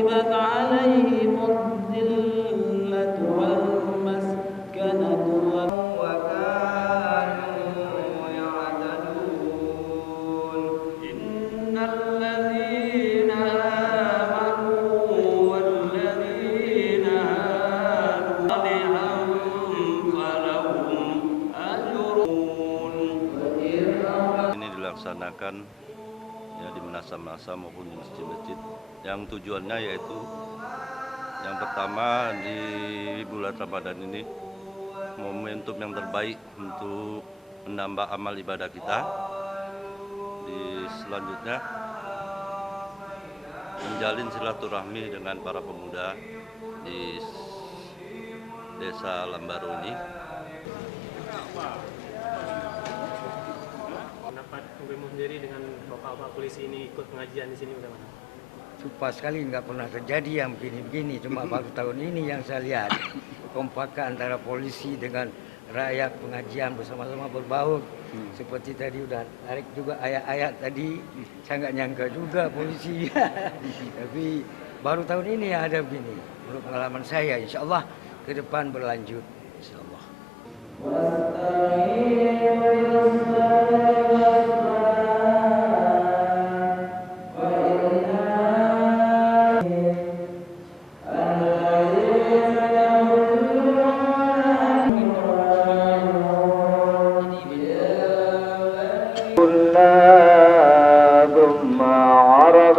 ضربت عليهم الذلة والمسكنة وكانوا يعتدون إن الذين آمنوا والذين هادوا صالحا فلهم أجر. Ini dilaksanakan ya di masa-masa maupun di masjid-masjid yang tujuannya yaitu yang pertama di bulan Ramadan ini momentum yang terbaik untuk menambah amal ibadah kita. Di selanjutnya menjalin silaturahmi dengan para pemuda di Desa Lambaru ini. Pendapat Umi sendiri dengan bapak-bapak polisi ini ikut pengajian di sini bagaimana? Sumpah sekali nggak pernah terjadi yang begini-begini, cuma baru tahun ini yang saya lihat kompakan antara polisi dengan rakyat, pengajian bersama-sama berbaur. Seperti tadi udah tarik juga ayat-ayat tadi, saya nggak nyangka juga polisi. Tapi baru tahun ini ada begini. Menurut pengalaman saya, insya Allah ke depan berlanjut, insya Allah. ثم عرب